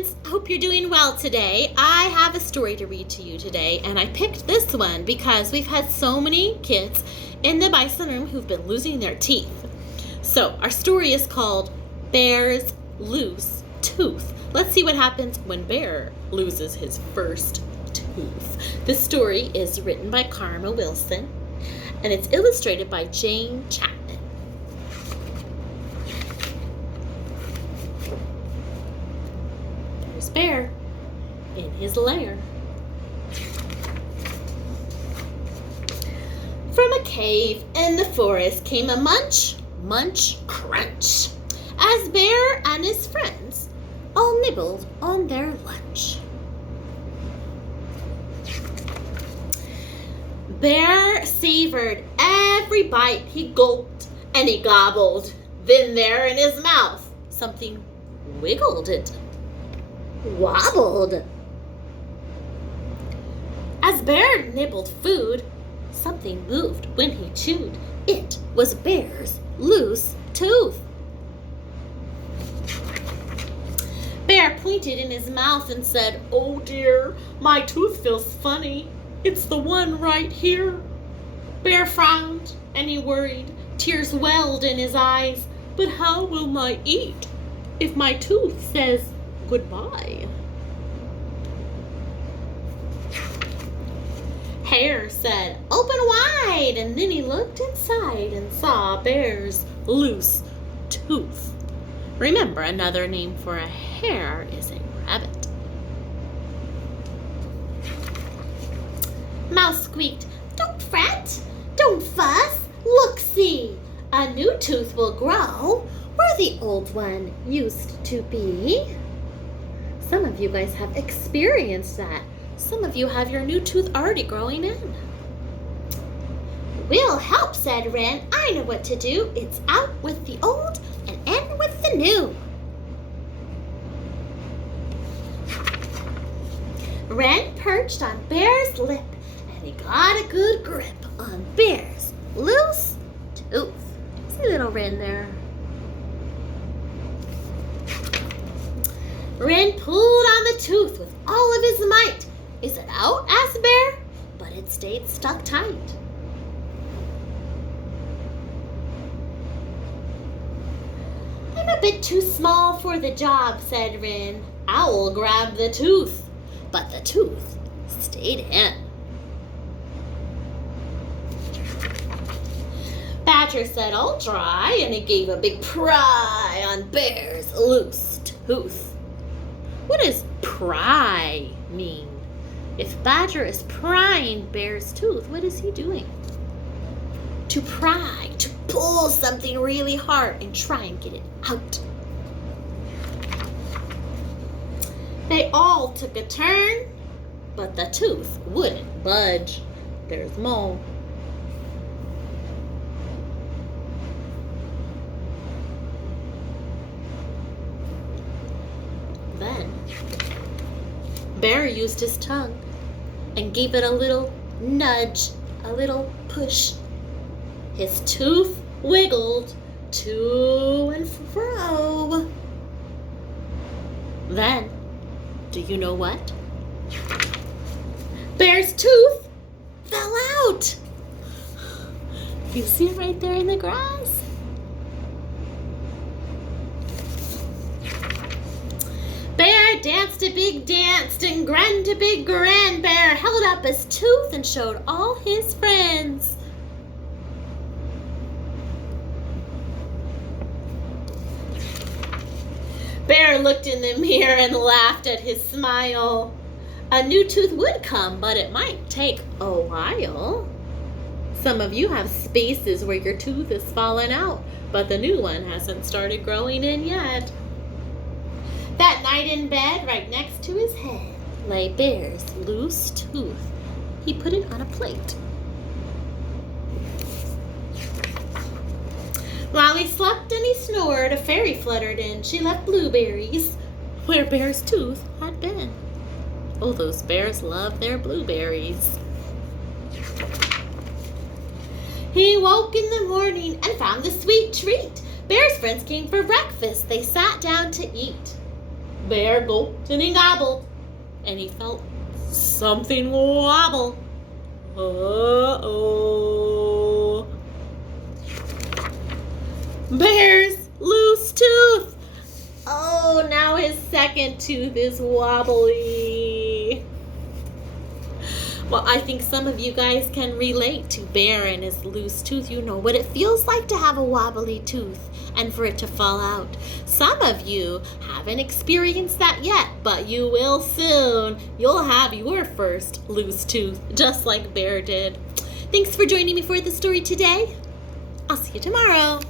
friends. I hope you're doing well today. I have a story to read to you today, and I picked this one because we've had so many kids in the Bison room who've been losing their teeth. So our story is called Bear's Loose Tooth. Let's see what happens when Bear loses his first tooth. This story is written by Karma Wilson, and it's illustrated by Jane Chapman. There's Bear in his lair. From a cave in the forest came a munch, munch, crunch, as Bear and his friends all nibbled on their lunch. Bear savored every bite. He gulped and he gobbled. Then there in his mouth something wiggled and wobbled. As Bear nibbled food, something moved when he chewed. It was Bear's loose tooth. Bear pointed in his mouth and said, "Oh dear, my tooth feels funny. It's the one right here." Bear frowned and he worried. Tears welled in his eyes. But how will I eat if my tooth says goodbye? Hare said, "Open wide," and then he looked inside and saw Bear's loose tooth. Remember, another name for a hare is a rabbit. Mouse squeaked, "Don't fret, don't fuss, look see, a new tooth will grow where the old one used to be." Some of you guys have experienced that. Some of you have your new tooth already growing in. "We'll help," said Wren. "I know what to do. It's out with the old and in with the new." Wren perched on Bear's lip, and he got a good grip on Bear's loose tooth. See little Wren there. Wren pulled on the tooth with all of his might. "Is it out?" asked Bear, but it stayed stuck tight. "I'm a bit too small for the job," said Wren. "Owl grabbed the tooth, but the tooth stayed in." Badger said, "I'll try," and he gave a big pry on Bear's loose tooth. What does pry mean? If Badger is prying Bear's tooth, what is he doing? To pry, to pull something really hard and try and get it out. They all took a turn, but the tooth wouldn't budge. There's Mole. Then Bear used his tongue and gave it a little nudge, a little push. His tooth wiggled to and fro. Then, do you know what? Bear's tooth fell out. You see it right there in the grass? Bear danced a big dance and grinned a big grin. Bear held up his tooth and showed all his friends. Bear looked in the mirror and laughed at his smile. A new tooth would come, but it might take a while. Some of you have spaces where your tooth is falling out, but the new one hasn't started growing in yet. That night in bed, right next to his head, lay Bear's loose tooth. He put it on a plate. While he slept and he snored, a fairy fluttered in. She left blueberries where Bear's tooth had been. Oh, those bears love their blueberries. He woke in the morning and found the sweet treat. Bear's friends came for breakfast. They sat down to eat. Bear gulped and he gobbled, and he felt something wobble. Uh-oh. Bear's loose tooth. Oh, now his second tooth is wobbly. Well, I think some of you guys can relate to Bear and his loose tooth. You know what it feels like to have a wobbly tooth and for it to fall out. Some of you haven't experienced that yet, but you will soon. You'll have your first loose tooth, just like Bear did. Thanks for joining me for the story today. I'll see you tomorrow.